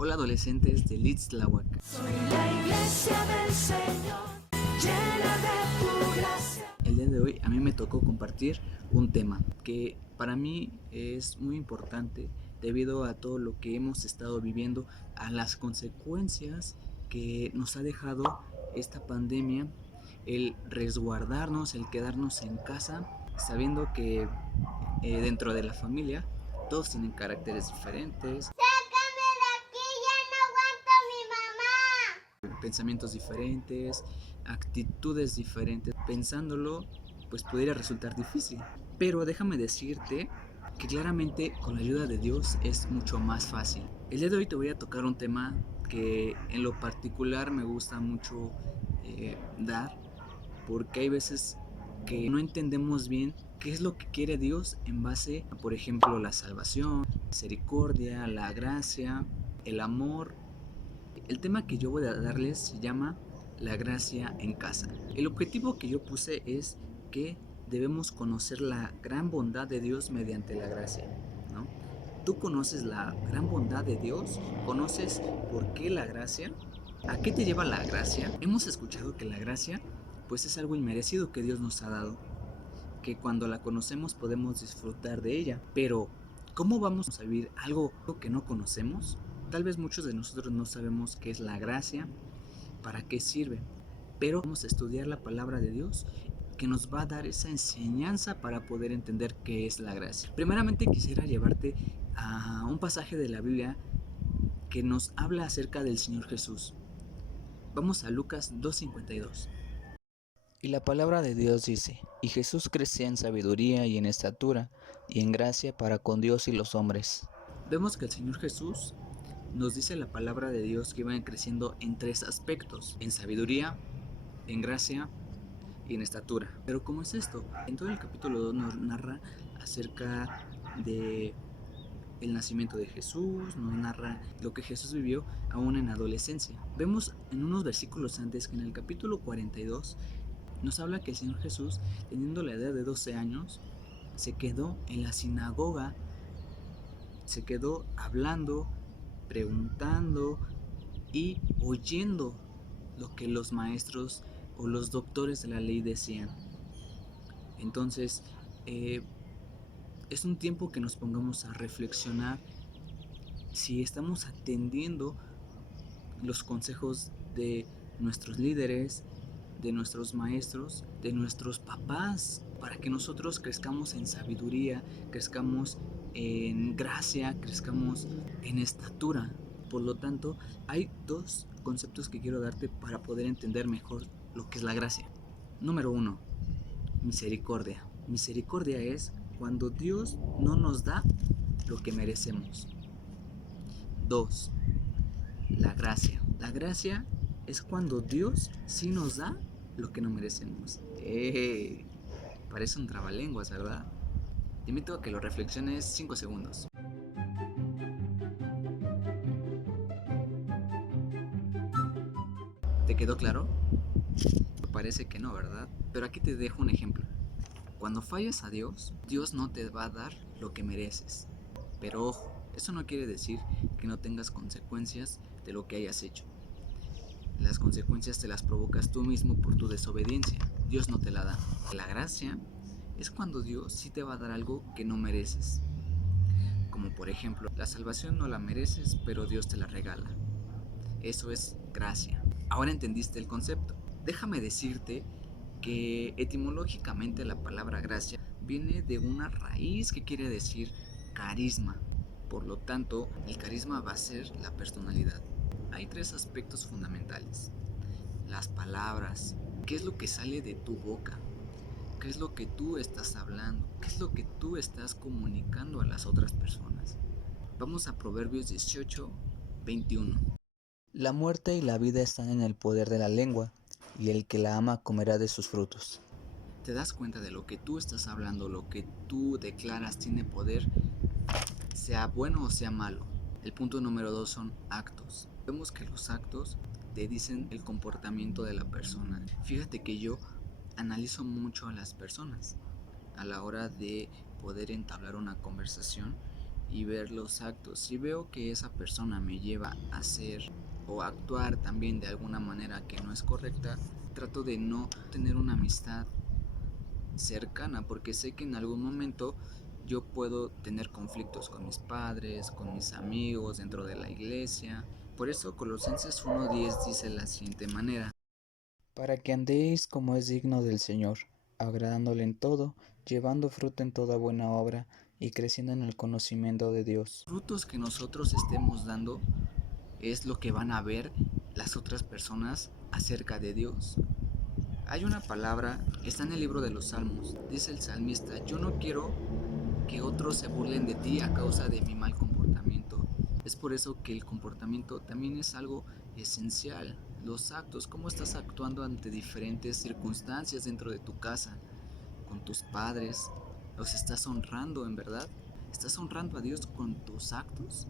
Hola adolescentes de Litztlahuac. Soy la iglesia del Señor, llena de tu gracia. El día de hoy a mí me tocó compartir un tema que para mí es muy importante debido a todo lo que hemos estado viviendo, a las consecuencias que nos ha dejado esta pandemia, el resguardarnos, el quedarnos en casa, sabiendo que dentro de la familia todos tienen caracteres diferentes, pensamientos diferentes, actitudes diferentes. Pensándolo, pues pudiera resultar difícil. Pero déjame decirte que claramente con la ayuda de Dios es mucho más fácil. El día de hoy te voy a tocar un tema que en lo particular me gusta mucho dar, porque hay veces que no entendemos bien qué es lo que quiere Dios en base a, por ejemplo, la salvación, la misericordia, la gracia, el amor. El tema que yo voy a darles se llama la gracia en casa. El objetivo que yo puse es que debemos conocer la gran bondad de Dios mediante la gracia, ¿no? ¿Tú conoces la gran bondad de Dios? ¿Conoces por qué la gracia? ¿A qué te lleva la gracia? Hemos escuchado que la gracia pues es algo inmerecido que Dios nos ha dado, que cuando la conocemos podemos disfrutar de ella, pero ¿cómo vamos a vivir algo que no conocemos? Tal vez muchos de nosotros no sabemos qué es la gracia, para qué sirve, pero vamos a estudiar la palabra de Dios que nos va a dar esa enseñanza para poder entender qué es la gracia. Primeramente quisiera llevarte a un pasaje de la Biblia que nos habla acerca del Señor Jesús. Vamos a Lucas 2:52. Y la palabra de Dios dice: y Jesús crecía en sabiduría y en estatura y en gracia para con Dios y los hombres. Vemos que el Señor Jesús nos dice la palabra de Dios que iban creciendo en tres aspectos: en sabiduría, en gracia y en estatura. Pero ¿cómo es esto? En todo el capítulo 2 nos narra acerca de el nacimiento de Jesús, nos narra lo que Jesús vivió aún en adolescencia. Vemos en unos versículos antes que en el capítulo 42 nos habla que el Señor Jesús, teniendo la edad de 12 años, se quedó en la sinagoga, se quedó hablando, preguntando y oyendo lo que los maestros o los doctores de la ley decían. Entonces, es un tiempo que nos pongamos a reflexionar si estamos atendiendo los consejos de nuestros líderes, de nuestros maestros, de nuestros papás, para que nosotros crezcamos en sabiduría, crezcamos en gracia, crezcamos en estatura. Por lo tanto, hay dos conceptos que quiero darte para poder entender mejor lo que es la gracia. Número 1, misericordia. Misericordia es cuando Dios no nos da lo que merecemos. 2, la gracia. La gracia es cuando Dios sí nos da lo que no merecemos. Parece un trabalenguas, ¿verdad? Te invito a que lo reflexiones 5 segundos. ¿Te quedó claro? Parece que no, ¿verdad? Pero aquí te dejo un ejemplo. Cuando fallas a Dios, Dios no te va a dar lo que mereces. Pero ojo, eso no quiere decir que no tengas consecuencias de lo que hayas hecho. Las consecuencias te las provocas tú mismo por tu desobediencia. Dios no te la da. La gracia es cuando Dios sí te va a dar algo que no mereces. Como por ejemplo, la salvación no la mereces, pero Dios te la regala. Eso es gracia. Ahora entendiste el concepto. Déjame decirte que etimológicamente la palabra gracia viene de una raíz que quiere decir carisma. Por lo tanto, el carisma va a ser la personalidad. Hay tres aspectos fundamentales: las palabras, qué es lo que sale de tu boca, qué es lo que tú estás hablando, qué es lo que tú estás comunicando a las otras personas. Vamos a Proverbios 18:21. La muerte y la vida están en el poder de la lengua, y el que la ama comerá de sus frutos. ¿Te das cuenta de lo que tú estás hablando, lo que tú declaras tiene poder, sea bueno o sea malo? El punto número 2 son actos. Vemos que los actos te dicen el comportamiento de la persona. Fíjate que yo analizo mucho a las personas a la hora de poder entablar una conversación. y ver los actos. Si veo que esa persona me lleva a hacer o a actuar también de alguna manera que no es correcta, trato de no tener una amistad cercana, porque sé que en algún momento yo puedo tener conflictos con mis padres, con mis amigos, dentro de la iglesia. Por eso Colosenses 1:10 dice la siguiente manera: para que andéis como es digno del Señor, agradándole en todo, llevando fruto en toda buena obra y creciendo en el conocimiento de Dios. Los frutos que nosotros estemos dando es lo que van a ver las otras personas acerca de Dios. Hay una palabra, está en el libro de los Salmos, dice el salmista: yo no quiero que otros se burlen de ti a causa de mi mal comportamiento. Es por eso que el comportamiento también es algo esencial. Los actos, cómo estás actuando ante diferentes circunstancias dentro de tu casa, con tus padres, ¿los estás honrando en verdad? ¿Estás honrando a Dios con tus actos?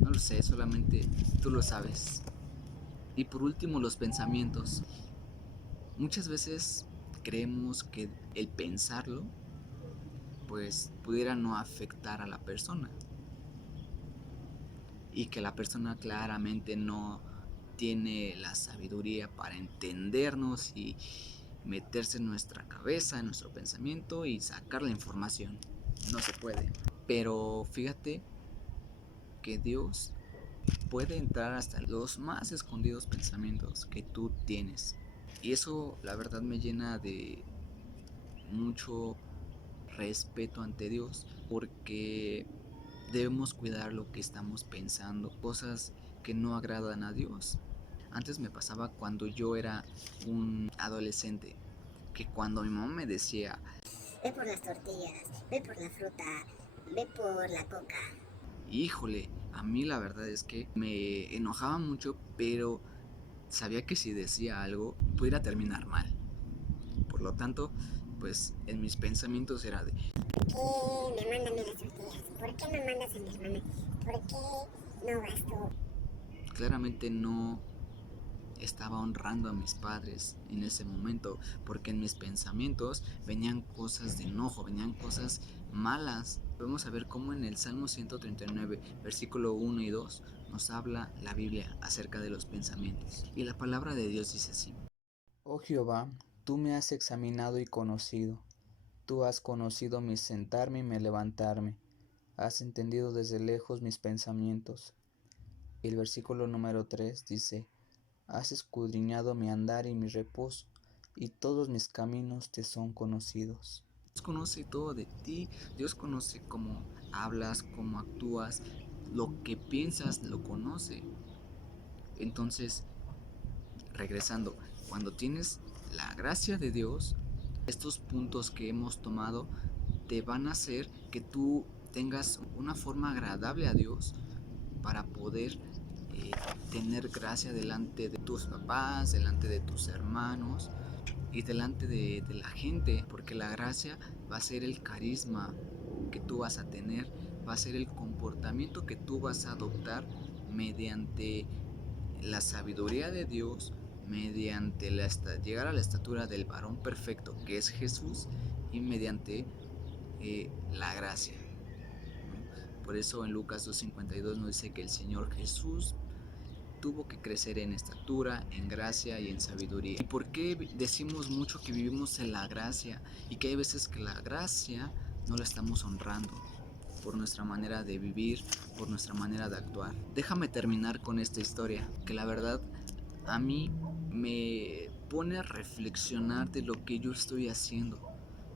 No lo sé, solamente tú lo sabes. Y por último, los pensamientos. Muchas veces creemos que el pensarlo pues pudiera no afectar a la persona y que la persona claramente no tiene la sabiduría para entendernos y meterse en nuestra cabeza, en nuestro pensamiento y sacar la información. No se puede. Pero fíjate que Dios puede entrar hasta los más escondidos pensamientos que tú tienes. Y eso la verdad me llena de mucho respeto ante Dios, porque debemos cuidar lo que estamos pensando, cosas que no agradan a Dios. Antes me pasaba cuando yo era un adolescente, que cuando mi mamá me decía, ve por las tortillas, ve por la fruta, ve por la coca. híjole, a mí la verdad es que me enojaba mucho, pero sabía que si decía algo pudiera terminar mal. Por lo tanto, pues en mis pensamientos era de, ¿Por qué me mandan a las tortillas? ¿Por qué me mandas a mi hermana? ¿Por qué no vas tú? claramente no estaba honrando a mis padres en ese momento, porque en mis pensamientos venían cosas de enojo, venían cosas malas. Vamos a ver cómo en el Salmo 139, versículo 1 y 2, nos habla la Biblia acerca de los pensamientos. Y la palabra de Dios dice así: oh Jehová, tú me has examinado y conocido. Tú has conocido mi sentarme y mi levantarme. Has entendido desde lejos mis pensamientos. Y el versículo número 3 dice: has escudriñado mi andar y mi reposo, y todos mis caminos te son conocidos. Dios conoce todo de ti, Dios conoce cómo hablas, cómo actúas, lo que piensas, lo conoce. Entonces, regresando, cuando tienes la gracia de Dios, estos puntos que hemos tomado te van a hacer que tú tengas una forma agradable a Dios para poder eh, tener gracia delante de tus papás, delante de tus hermanos y delante de la gente, porque la gracia va a ser el carisma que tú vas a tener, va a ser el comportamiento que tú vas a adoptar mediante la sabiduría de Dios, mediante llegar a la estatura del varón perfecto que es Jesús y mediante la gracia, ¿no? Por eso en Lucas 2:52 nos dice que el Señor Jesús tuvo que crecer en estatura, en gracia y en sabiduría. ¿Y por qué decimos mucho que vivimos en la gracia y que hay veces que la gracia no la estamos honrando? Por nuestra manera de vivir, por nuestra manera de actuar. Déjame terminar con esta historia, que la verdad a mí me pone a reflexionar de lo que yo estoy haciendo.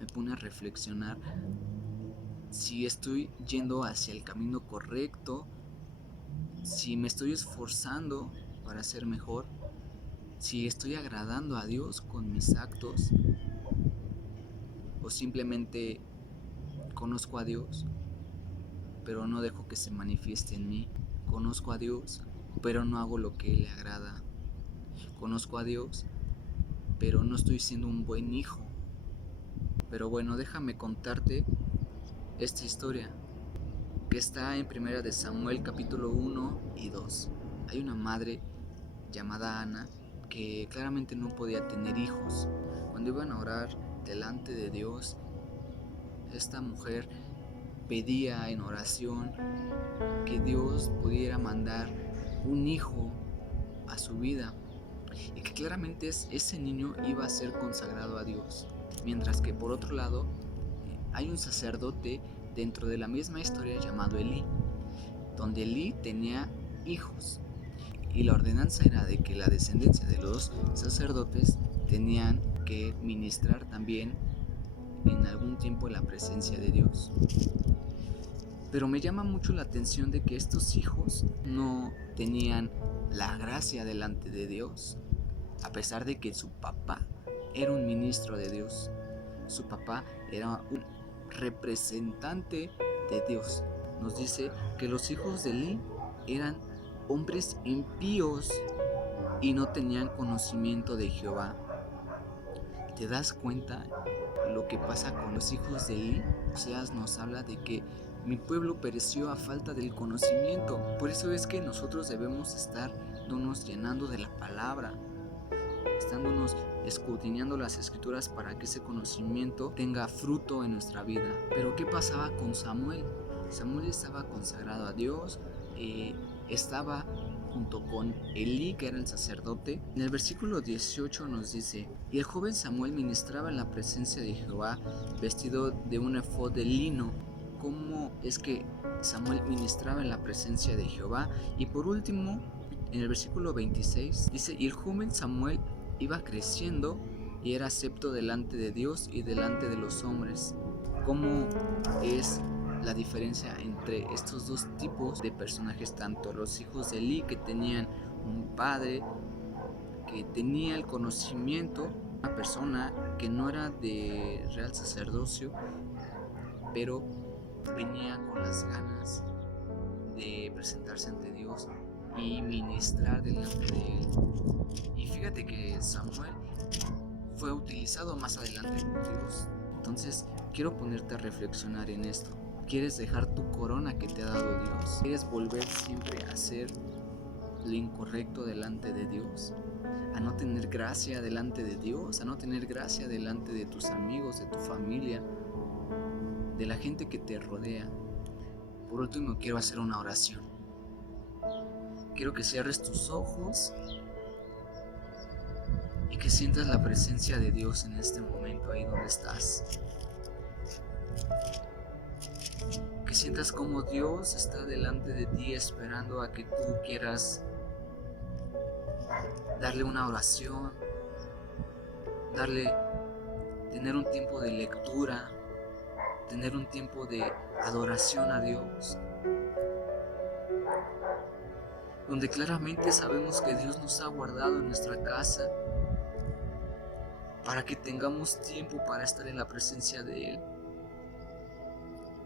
Me pone a reflexionar si estoy yendo hacia el camino correcto, si me estoy esforzando para ser mejor, si estoy agradando a Dios con mis actos o simplemente conozco a Dios, pero no dejo que se manifieste en mí. Conozco a Dios, pero no hago lo que le agrada. Conozco a Dios, pero no estoy siendo un buen hijo. Pero bueno, déjame contarte esta historia que está en Primera de Samuel capítulo 1 y 2. Hay una madre llamada Ana que claramente no podía tener hijos. Cuando iban a orar delante de Dios, esta mujer pedía en oración que Dios pudiera mandar un hijo a su vida y que claramente ese niño iba a ser consagrado a Dios. Mientras que por otro lado hay un sacerdote dentro de la misma historia llamado Elí, donde Elí tenía hijos y la ordenanza era de que la descendencia de los sacerdotes tenían que ministrar también en algún tiempo en la presencia de Dios. Pero me llama mucho la atención de que estos hijos no tenían la gracia delante de Dios, a pesar de que su papá era un ministro de Dios. Su papá era un representante de Dios. Nos dice que los hijos de Elí eran hombres impíos y no tenían conocimiento de Jehová. ¿Te das cuenta lo que pasa con los hijos de Elí? Oseas nos habla de que mi pueblo pereció a falta del conocimiento. Por eso es que nosotros debemos estarnos llenando de la palabra, estándonos escudriñando las escrituras para que ese conocimiento tenga fruto en nuestra vida. Pero ¿qué pasaba con Samuel? Samuel estaba consagrado a Dios, estaba junto con Elí, que era el sacerdote. En el versículo 18 nos dice: y el joven Samuel ministraba en la presencia de Jehová vestido de un efod de lino. ¿Cómo es que Samuel ministraba en la presencia de Jehová? Y por último, en el versículo 26 dice: y el joven Samuel iba creciendo y era acepto delante de Dios y delante de los hombres. ¿Cómo es la diferencia entre estos dos tipos de personajes? Tanto los hijos de Elí, que tenían un padre que tenía el conocimiento, una persona que no era de real sacerdocio, pero venía con las ganas de presentarse ante Dios y ministrar delante de él. Y fíjate que Samuel fue utilizado más adelante por Dios. Entonces quiero ponerte a reflexionar en esto. ¿Quieres dejar tu corona que te ha dado Dios? ¿Quieres volver siempre a hacer lo incorrecto delante de Dios? ¿A no tener gracia delante de Dios? ¿A no tener gracia delante de tus amigos, de tu familia, de la gente que te rodea? Por último, quiero hacer una oración. Quiero que cierres tus ojos y que sientas la presencia de Dios en este momento, ahí donde estás. Que sientas como Dios está delante de ti esperando a que tú quieras darle una oración, tener un tiempo de lectura, tener un tiempo de adoración a Dios, donde claramente sabemos que Dios nos ha guardado en nuestra casa para que tengamos tiempo para estar en la presencia de Él.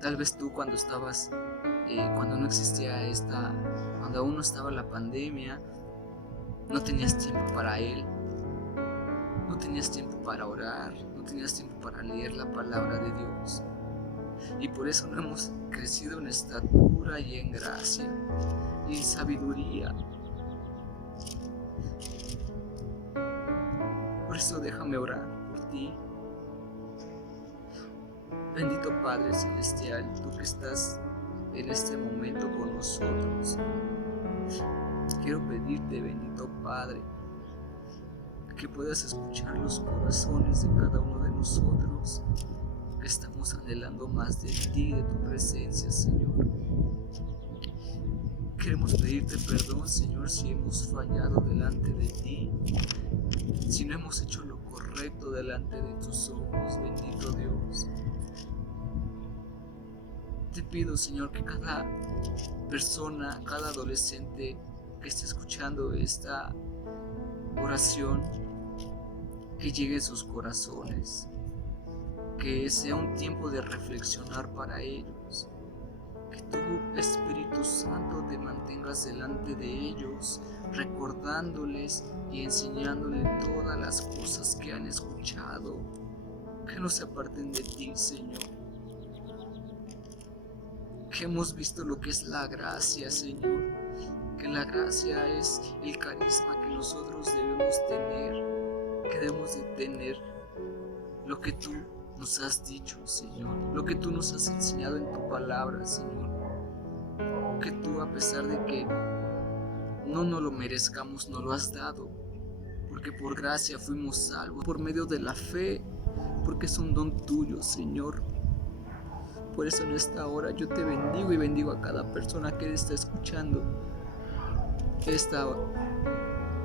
Tal vez tú cuando estabas, cuando no existía cuando aún no estaba la pandemia, no tenías tiempo para Él, no tenías tiempo para orar, no tenías tiempo para leer la palabra de Dios. Y por eso no hemos crecido en estatura y en gracia y en sabiduría. Por eso déjame orar por ti. Bendito Padre Celestial, tú que estás en este momento con nosotros, quiero pedirte, bendito Padre, que puedas escuchar los corazones de cada uno de nosotros, que estamos anhelando más de ti, de tu presencia, Señor. Queremos pedirte perdón, Señor, si hemos fallado delante de ti, si no hemos hecho lo correcto delante de tus ojos, bendito Dios. Te pido, Señor, que cada persona, cada adolescente que esté escuchando esta oración, que llegue a sus corazones, que sea un tiempo de reflexionar para ellos, que tu Espíritu Santo te mantengas delante de ellos, recordándoles y enseñándoles todas las cosas que han escuchado, que no se aparten de ti, Señor. Que hemos visto lo que es la gracia, Señor, que la gracia es el carisma que nosotros debemos tener, que debemos de tener lo que tú nos has dicho, Señor, lo que tú nos has enseñado en tu palabra, Señor. Que tú, a pesar de que no nos lo merezcamos, nos lo has dado, porque por gracia fuimos salvos, por medio de la fe, porque es un don tuyo, Señor. Por eso en esta hora yo te bendigo y bendigo a cada persona que está escuchando esta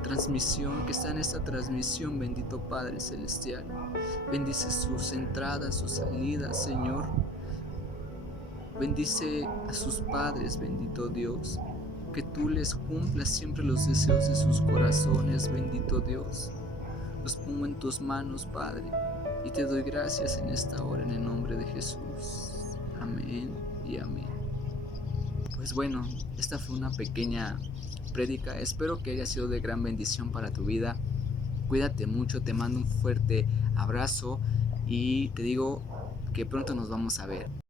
transmisión, que está en esta transmisión, bendito Padre Celestial. Bendice sus entradas, sus salidas, Señor. Bendice a sus padres, bendito Dios. Que tú les cumplas siempre los deseos de sus corazones, bendito Dios. Los pongo en tus manos, Padre, y te doy gracias en esta hora, en el nombre de Jesús. Amén y amén. Pues bueno, esta fue una pequeña prédica. Espero que haya sido de gran bendición para tu vida. Cuídate mucho, te mando un fuerte abrazo y te digo que pronto nos vamos a ver.